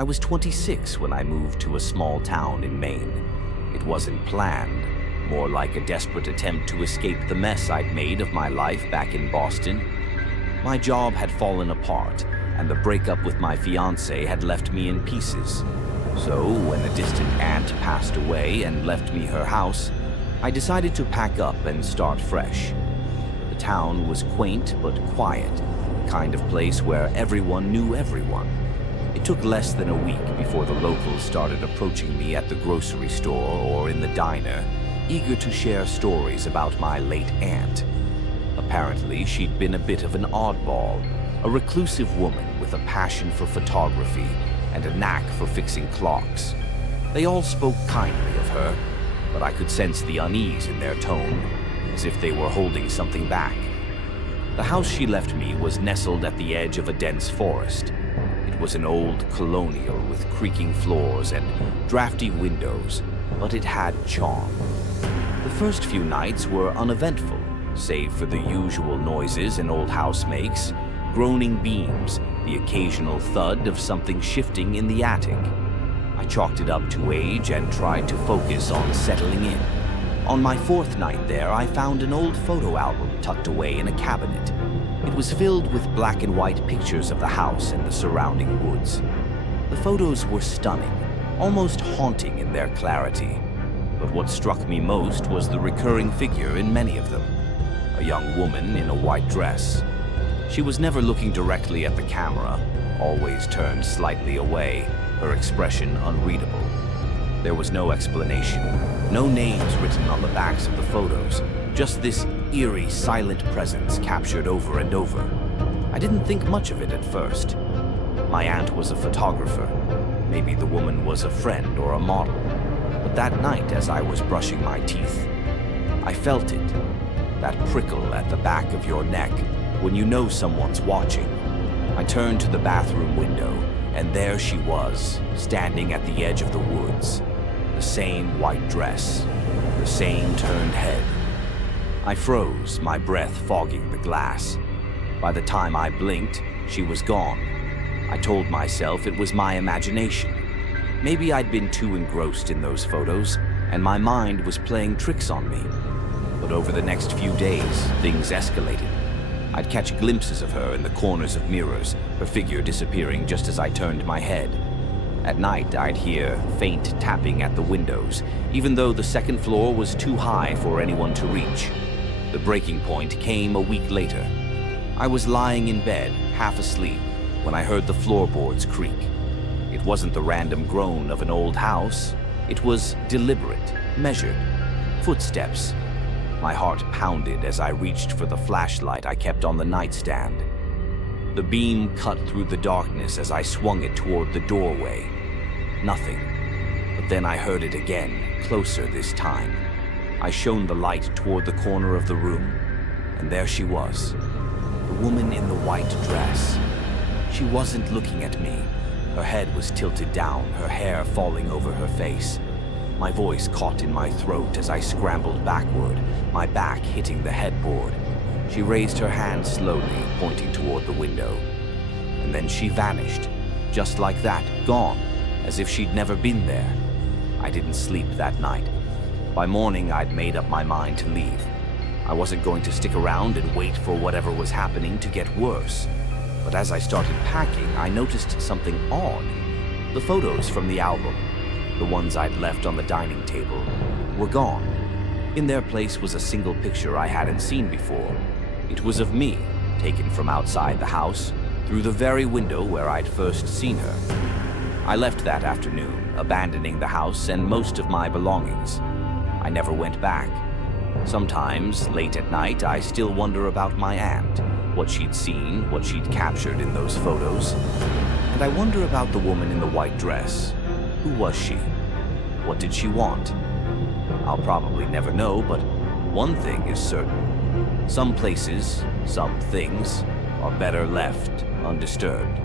I was 26 when I moved to a small town in Maine. It wasn't planned, more like a desperate attempt to escape the mess I'd made of my life back in Boston. My job had fallen apart, and the breakup with my fiancée had left me in pieces. So, when a distant aunt passed away and left me her house, I decided to pack up and start fresh. The town was quaint but quiet, the kind of place where everyone knew everyone. It took less than a week before the locals started approaching me at the grocery store or in the diner, eager to share stories about my late aunt. Apparently, she'd been a bit of an oddball, a reclusive woman with a passion for photography and a knack for fixing clocks. They all spoke kindly of her, but I could sense the unease in their tone, as if they were holding something back. The house she left me was nestled at the edge of a dense forest. It was an old colonial with creaking floors and drafty windows, but it had charm. The first few nights were uneventful, save for the usual noises an old house makes, groaning beams, the occasional thud of something shifting in the attic. I chalked it up to age and tried to focus on settling in. On my fourth night there, I found an old photo album tucked away in a cabinet. It was filled with black and white pictures of the house and the surrounding woods. The photos were stunning, almost haunting in their clarity. But what struck me most was the recurring figure in many of them, a young woman in a white dress. She was never looking directly at the camera, always turned slightly away, her expression unreadable. There was no explanation, no names written on the backs of the photos, just this eerie, silent presence captured over and over. I didn't think much of it at first. My aunt was a photographer. Maybe the woman was a friend or a model. But that night, as I was brushing my teeth, I felt it, that prickle at the back of your neck when you know someone's watching. I turned to the bathroom window, and there she was, standing at the edge of the woods. The same white dress, the same turned head. I froze, my breath fogging the glass. By the time I blinked, she was gone. I told myself it was my imagination. Maybe I'd been too engrossed in those photos, and my mind was playing tricks on me. But over the next few days, things escalated. I'd catch glimpses of her in the corners of mirrors, her figure disappearing just as I turned my head. At night, I'd hear faint tapping at the windows, even though the second floor was too high for anyone to reach. The breaking point came a week later. I was lying in bed, half asleep, when I heard the floorboards creak. It wasn't the random groan of an old house. It was deliberate, measured. Footsteps. My heart pounded as I reached for the flashlight I kept on the nightstand. The beam cut through the darkness as I swung it toward the doorway. Nothing. But then I heard it again, closer this time. I shone the light toward the corner of the room, and there she was. The woman in the white dress. She wasn't looking at me. Her head was tilted down, her hair falling over her face. My voice caught in my throat as I scrambled backward, my back hitting the headboard. She raised her hand slowly, pointing toward the window. And then she vanished, just like that, gone, as if she'd never been there. I didn't sleep that night. By morning, I'd made up my mind to leave. I wasn't going to stick around and wait for whatever was happening to get worse. But as I started packing, I noticed something odd. The photos from the album, the ones I'd left on the dining table, were gone. In their place was a single picture I hadn't seen before. It was of me, taken from outside the house, through the very window where I'd first seen her. I left that afternoon, abandoning the house and most of my belongings. I never went back. Sometimes, late at night, I still wonder about my aunt, what she'd seen, what she'd captured in those photos. And I wonder about the woman in the white dress. Who was she? What did she want? I'll probably never know, but one thing is certain. Some places, some things, are better left undisturbed.